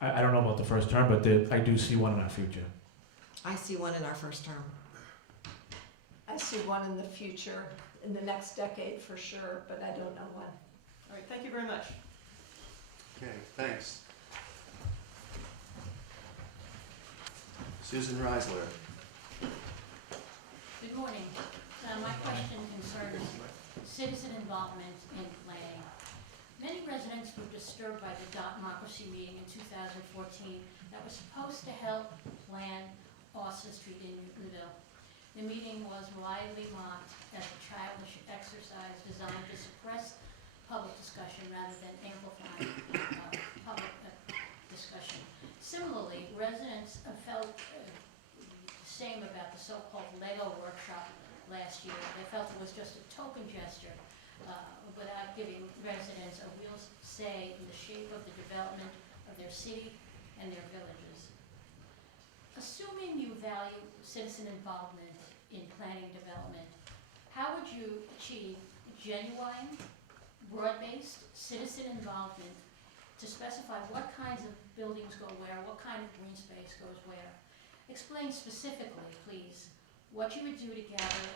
I don't know about the first term, but I do see one in our future. I see one in our first term. I see one in the future, in the next decade for sure, but I don't know when. All right, thank you very much. Okay, thanks. Susan Reisler. Good morning. My question concerns citizen involvement in planning. Many residents were disturbed by the democracy meeting in 2014 that was supposed to help plan Austin Street in Newtonville. The meeting was widely mocked as a childish exercise designed to suppress public discussion rather than amplify public discussion. Similarly, residents felt the same about the so-called Lego workshop last year. They felt it was just a token gesture without giving residents a real say in the shape of the development of their city and their villages. Assuming you value citizen involvement in planning development, how would you achieve genuine, broad-based citizen involvement to specify what kinds of buildings go where, what kind of green space goes where? Explain specifically, please, what you would do to gather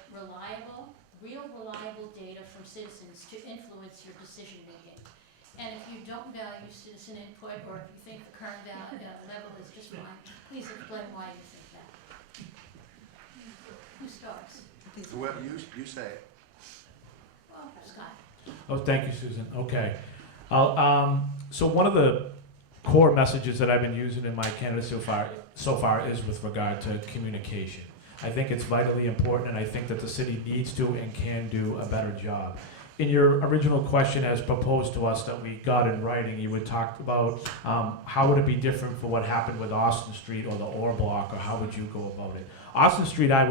real reliable data from citizens to influence your decision making. And if you don't value citizen input, or if you think the current level is just fine, please explain why you think that. Who starts? Whoever you say it. Well, Scott. Oh, thank you, Susan. Okay. So one of the core messages that I've been using in my candidacy so far is with regard to communication. I think it's vitally important, and I think that the city needs to and can do a better job. In your original question as proposed to us that we got in writing, you would talk about how would it be different for what happened with Austin Street or the Orr Block, or how would you go about it? Austin Street, I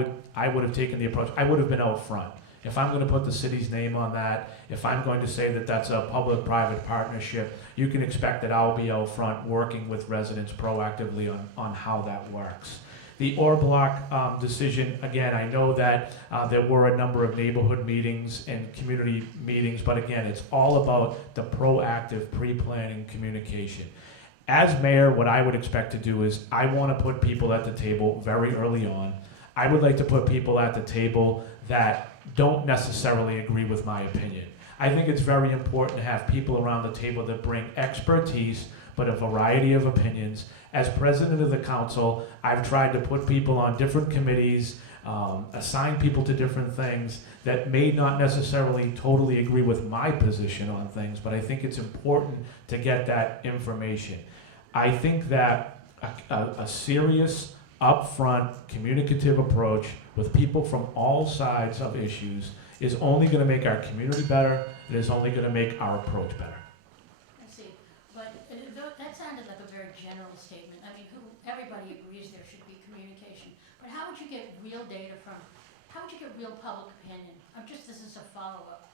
would have taken the approach, I would have been out front. If I'm going to put the city's name on that, if I'm going to say that that's a public-private partnership, you can expect that I'll be out front working with residents proactively on how that works. The Orr Block decision, again, I know that there were a number of neighborhood meetings and community meetings, but again, it's all about the proactive pre-planning communication. As mayor, what I would expect to do is I want to put people at the table very early on. I would like to put people at the table that don't necessarily agree with my opinion. I think it's very important to have people around the table that bring expertise, but a variety of opinions. As president of the council, I've tried to put people on different committees, assign people to different things that may not necessarily totally agree with my position on things, but I think it's important to get that information. I think that a serious, upfront, communicative approach with people from all sides of issues is only going to make our community better. It is only going to make our approach better. I see, but that sounded like a very general statement. I mean, everybody agrees there should be communication, but how would you get real data from, how would you get real public opinion? This is a follow-up.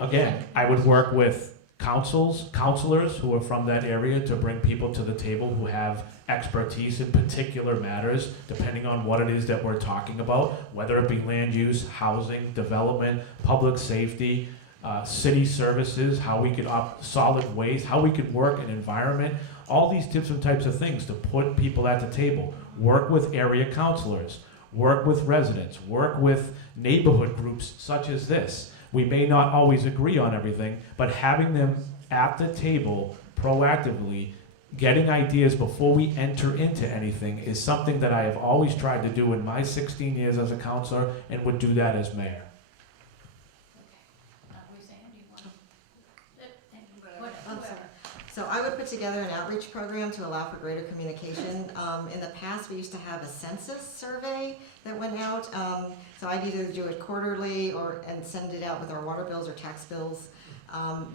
Again, I would work with counselors who are from that area to bring people to the table who have expertise in particular matters, depending on what it is that we're talking about, whether it be land use, housing, development, public safety, city services, how we could solid waste, how we could work in environment, all these different types of things to put people at the table. Work with area counselors, work with residents, work with neighborhood groups such as this. We may not always agree on everything, but having them at the table proactively, getting ideas before we enter into anything is something that I have always tried to do in my 16 years as a councilor and would do that as mayor. So I would put together an outreach program to allow for greater communication. In the past, we used to have a census survey that went out. So I'd either do it quarterly and send it out with our water bills or tax bills.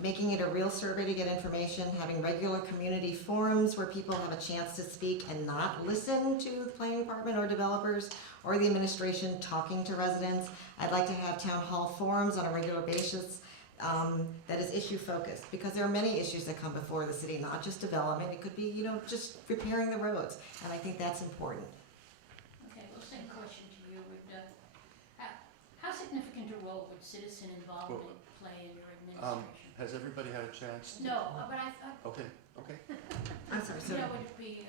Making it a real survey to get information, having regular community forums where people have a chance to speak and not listen to the planning department or developers or the administration talking to residents. I'd like to have town hall forums on a regular basis. That is issue focused, because there are many issues that come before the city, not just development. It could be, just repairing the roads, and I think that's important. Okay, well, same question to you. How significant a role would citizen involvement play in your administration? Has everybody had a chance? No, but I Okay. So You know, would it be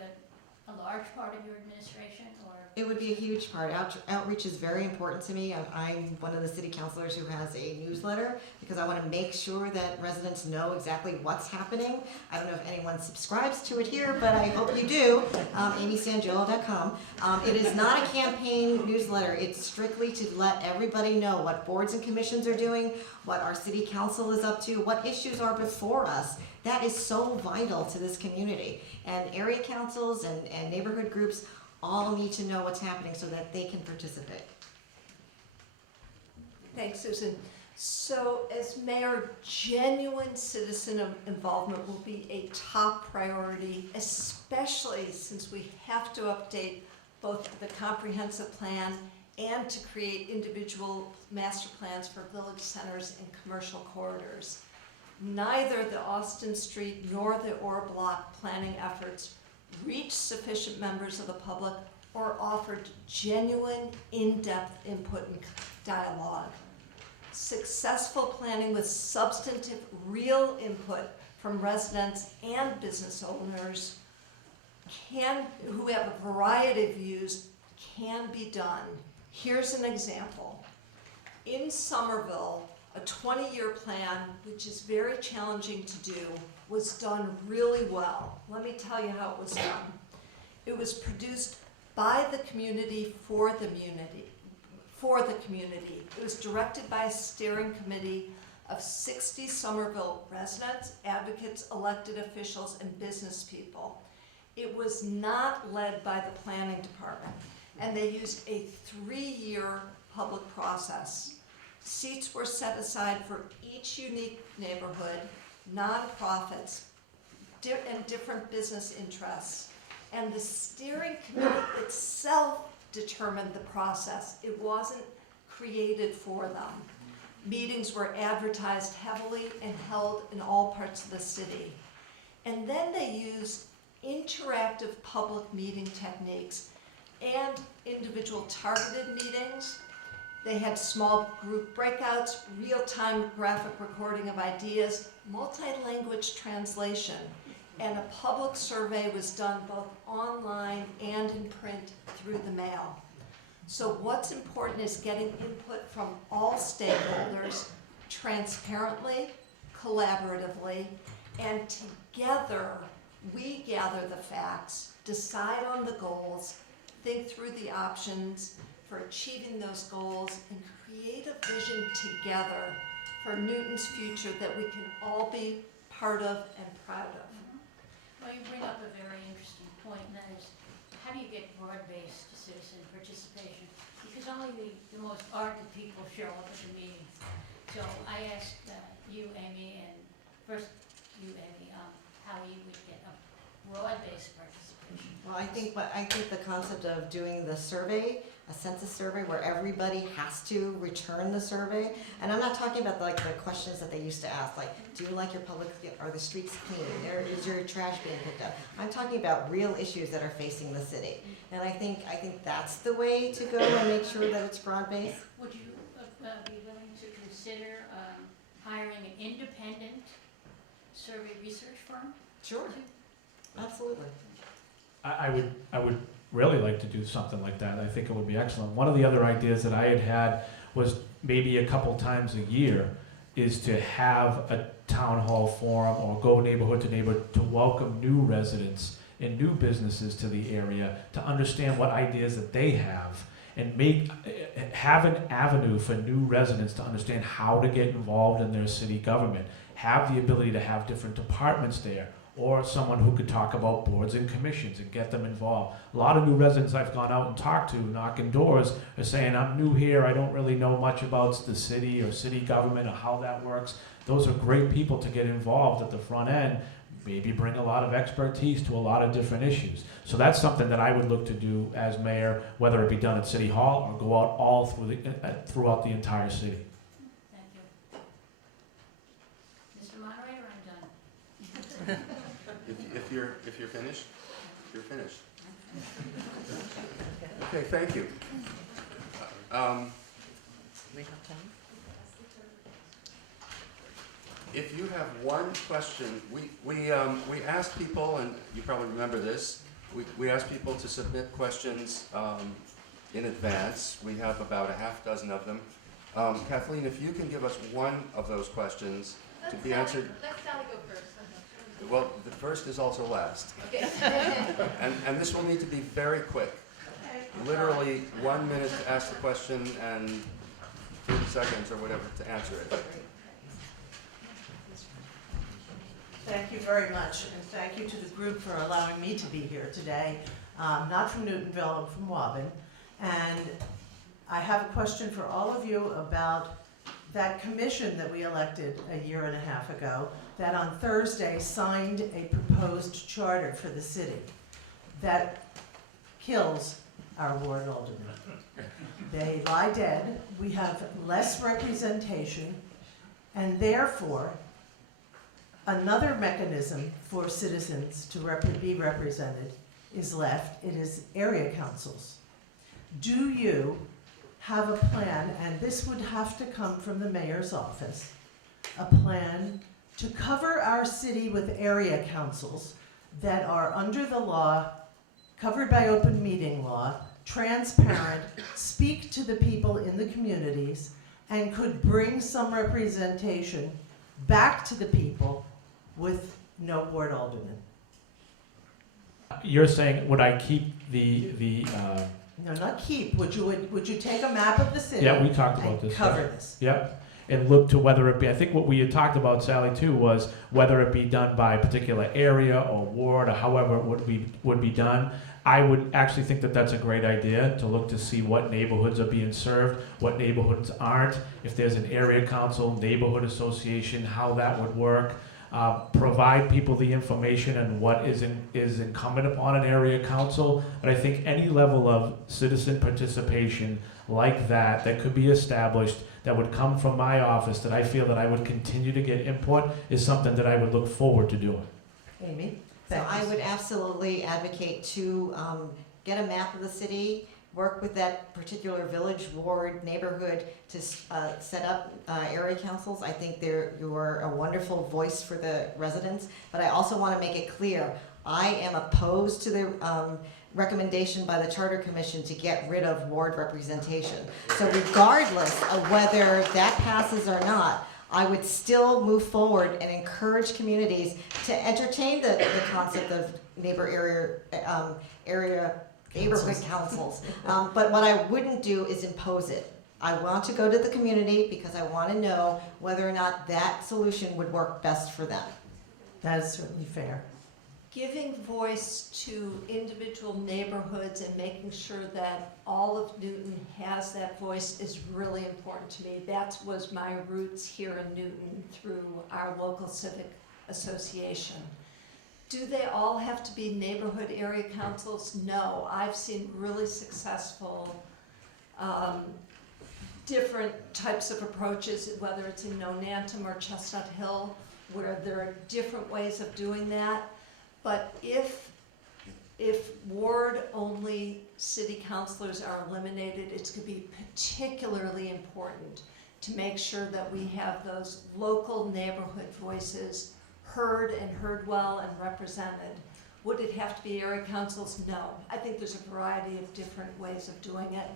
a large part of your administration, or? it would be a huge part. Outreach is very important to me. I'm one of the city councilors who has a newsletter because I want to make sure that residents know exactly what's happening. I don't know if anyone subscribes to it here, but I hope you do. amysangiolo.com. It is not a campaign newsletter. It's strictly to let everybody know what boards and commissions are doing, what our city council is up to, what issues are before us. That is so vital to this community. And area councils and neighborhood groups all need to know what's happening so that they can participate. Thanks, Susan. So as mayor, genuine citizen involvement will be a top priority, especially since we have to update both the comprehensive plan and to create individual master plans for village centers and commercial corridors. Neither the Austin Street nor the Orr Block planning efforts reached sufficient members of the public or offered genuine, in-depth input and dialogue. Successful planning with substantive, real input from residents and business owners who have a variety of views can be done. Here's an example. In Somerville, a 20-year plan, which is very challenging to do, was done really well. Let me tell you how it was done. It was produced by the community for the community. It was directed by a steering committee of 60 Somerville residents, advocates, elected officials, and business people. It was not led by the planning department, and they used a 3-year public process. Seats were set aside for each unique neighborhood, nonprofits, and different business interests. And the steering committee itself determined the process. It wasn't created for them. Meetings were advertised heavily and held in all parts of the city. And then they used interactive public meeting techniques and individual targeted meetings. They had small group breakouts, real-time graphic recording of ideas, multi-language translation, and a public survey was done both online and in print through the mail. So what's important is getting input from all stakeholders transparently, collaboratively, and together we gather the facts, decide on the goals, think through the options for achieving those goals, and create a vision together for Newton's future that we can all be part of and proud of. Well, you bring up a very interesting point, and that is, how do you get broad-based citizen participation? Because only the most ardent people show up at the meeting. So I asked you, Amy, and first you, Amy, how you would get a broad-based participation. Well, I think the concept of doing the survey, a census survey where everybody has to return the survey, and I'm not talking about like the questions that they used to ask, like, do you like your public, are the streets clean, or is your trash being picked up? I'm talking about real issues that are facing the city, and I think that's the way to go and make sure that it's broad-based. Would you be willing to consider hiring an independent survey research firm? Sure, absolutely. I would really like to do something like that. I think it would be excellent. One of the other ideas that I had was maybe a couple times a year is to have a town hall forum or go neighborhood to neighborhood to welcome new residents and new businesses to the area to understand what ideas that they have and have an avenue for new residents to understand how to get involved in their city government, have the ability to have different departments there, or someone who could talk about boards and commissions and get them involved. A lot of new residents I've gone out and talked to, knocking doors, are saying, I'm new here, I don't really know much about the city or city government or how that works. Those are great people to get involved at the front end, maybe bring a lot of expertise to a lot of different issues. So that's something that I would look to do as mayor, whether it be done at City Hall or go out all throughout the entire city. Thank you. Mr. Moderator, I'm done. If you're finished, you're finished. Okay, thank you. We have time? if you have one question, we asked people, and you probably remember this, we asked people to submit questions in advance. We have about a half dozen of them. Kathleen, if you can give us one of those questions to be answered. Let Sally go first. Well, the first is also last. Okay. And this will need to be very quick. Literally 1 minute to ask the question and 30 seconds or whatever to answer it. Thank you very much, and thank you to the group for allowing me to be here today. Not from Newtonville, I'm from Waban. And I have a question for all of you about that commission that we elected a year and a half ago, that on Thursday signed a proposed charter for the city that kills our ward aldermen. They lie dead, we have less representation, and therefore, another mechanism for citizens to be represented is left. It is area councils. Do you have a plan, and this would have to come from the mayor's office, a plan to cover our city with area councils that are under the law, covered by open meeting law, transparent, speak to the people in the communities, and could bring some representation back to the people with no ward alderman? You're saying, would I keep No, not keep. Would you take a map of the city? yeah, we talked about and this. cover yeah. this? Yep, and look to whether it be, I think what we had talked about, Sally, too, was whether it be done by a particular area or ward or however it would be done. I would actually think that that's a great idea, to look to see what neighborhoods are being served, what neighborhoods aren't, if there's an area council, neighborhood association, how that would work. Provide people the information and what is incumbent upon an area council. But I think any level of citizen participation like that could be established, that would come from my office, that I feel that I would continue to get input, is something that I would look forward to doing. Amy? So Thank I you. would absolutely advocate to get a map of the city, work with that particular village, ward, neighborhood to set up area councils. I think you're a wonderful voice for the residents, but I also want to make it clear, I am opposed to the recommendation by the Charter Commission to get rid of ward representation. So regardless of whether that passes or not, I would still move forward and encourage communities to entertain the concept of neighborhood councils. But what I wouldn't do is impose it. I want to go to the community because I want to know whether or not that solution would work best for them. That is certainly fair. Giving voice to individual neighborhoods and making sure that all of Newton has that voice is really important to me. That was my roots here in Newton through our local civic association. Do they all have to be neighborhood area councils? No. I've seen really successful different types of approaches, whether it's in Nonantum or Chestnut Hill, where there are different ways of doing that. But if ward-only city councilors are eliminated, it's going to be particularly important to make sure that we have those local neighborhood voices heard and heard well and represented. Would it have to be area councils? No. I think there's a variety of different ways of doing it,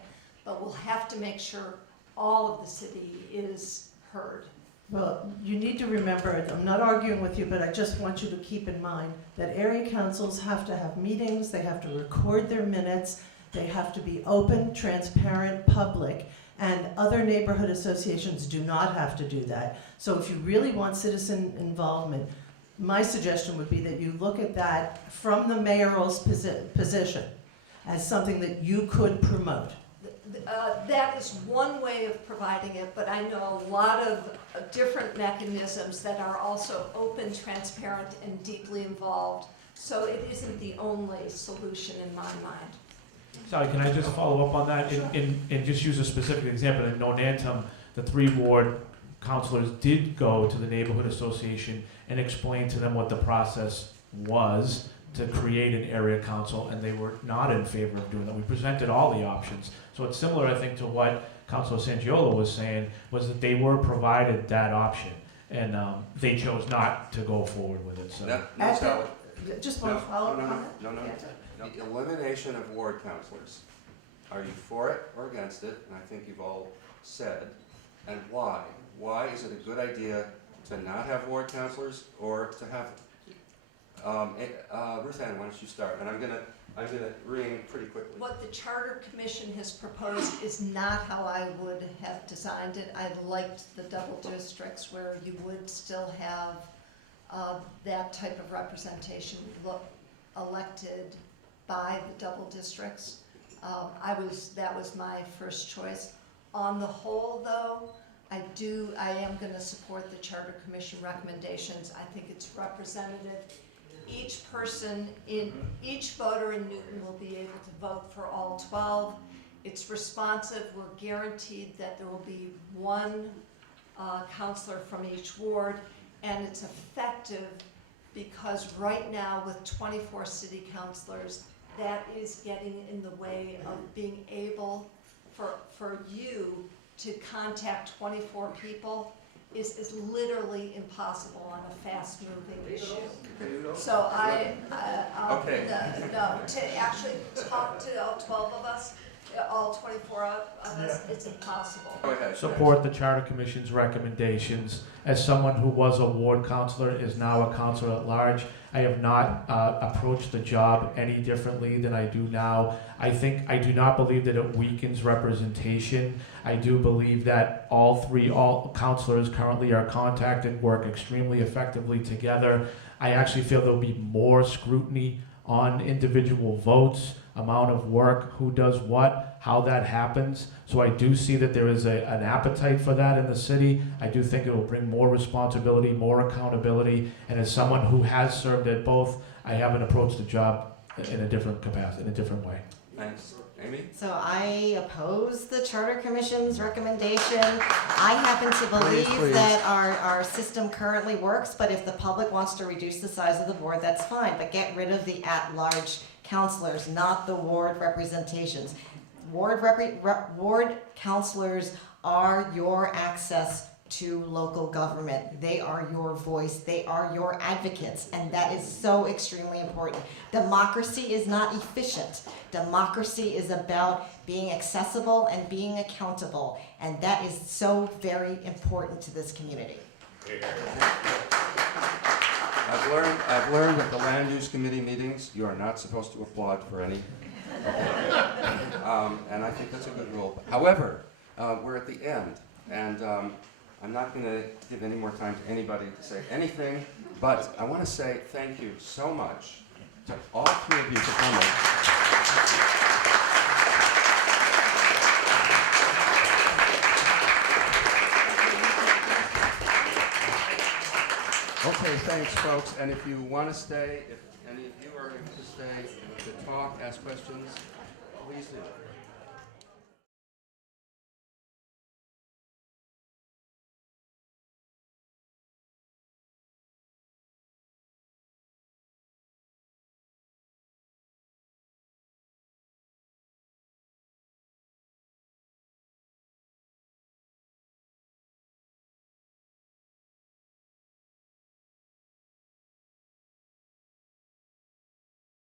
but we'll have to make sure all of the city is heard. Well, you need to remember, I'm not arguing with you, but I just want you to keep in mind that area councils have to have meetings, they have to record their minutes, they have to be open, transparent, public, and other neighborhood associations do not have to do that. So if you really want citizen involvement, my suggestion would be that you look at that from the mayoral's position as something that you could promote. That is one way of providing it, but I know a lot of different mechanisms that are also open, transparent, and deeply involved. So it isn't the only solution in my mind. Sally, can I just follow up on that and just use a specific example? In Nonantum, the 3 ward councilors did go to the neighborhood association and explain to them what the process was to create an area council, and they were not in favor of doing that. We presented all the options. So it's similar, I think, to what Councilor Sangiolo was saying, was that they were provided that option. and they chose not to go forward with it, so. No, At Sally. Just No, one follow-up no, comment? no, no, no. Yeah. The elimination of ward counselors. Are you for it or against it? And I think you've all said. And why? Why is it a good idea to not have ward counselors or to have them? Ruthanne, why don't you start? And I'm gonna ring pretty quickly. What the Charter Commission has proposed is not how I would have designed it. I liked the double districts where you would still have that type of representation elected by the double districts. That was my first choice. On the whole, though, I am gonna support the Charter Commission recommendations. I think it's representative. Each voter in Newton will be able to vote for all 12. It's responsive. We're guaranteed that there will be one counselor from each ward, and it's effective because right now with 24 city councilors, that is getting in the way of being able for you to contact 24 people is literally impossible on a fast-moving issue. So Okay. to actually talk to all 12 of us, all 24 of us, it's impossible. Go ahead. Support the Charter Commission's recommendations. As someone who was a ward counselor, is now a counselor at large, I have not approached the job any differently than I do now. I do not believe that it weakens representation. I do believe that all counselors currently are contacted, work extremely effectively together. I actually feel there'll be more scrutiny on individual votes, amount of work, who does what, how that happens. So I do see that there is an appetite for that in the city. I do think it will bring more responsibility, more accountability, and as someone who has served at both, I haven't approached the job in a different capacity, in a different way. Thanks. Amy? So I oppose the Charter Commission's recommendation. I happen to believe that our system currently works, but if the public wants to reduce the size of the board, that's fine, but get rid of the at-large counselors, not the ward representations. Ward counselors are your access to local government. They are your voice, they are your advocates, and that is so extremely important. Democracy is not efficient. Democracy is about being accessible and being accountable, and that is so very important to this community. I've learned at the Land Use Committee meetings, you are not supposed to applaud for any. And I think that's a good rule. However, we're at the end, and I'm not going to give any more time to anybody to say anything, but I want to say thank you so much to all three of you for coming. Okay, thanks, folks. And if you want to stay, if any of you are able to stay to talk, ask questions, please do.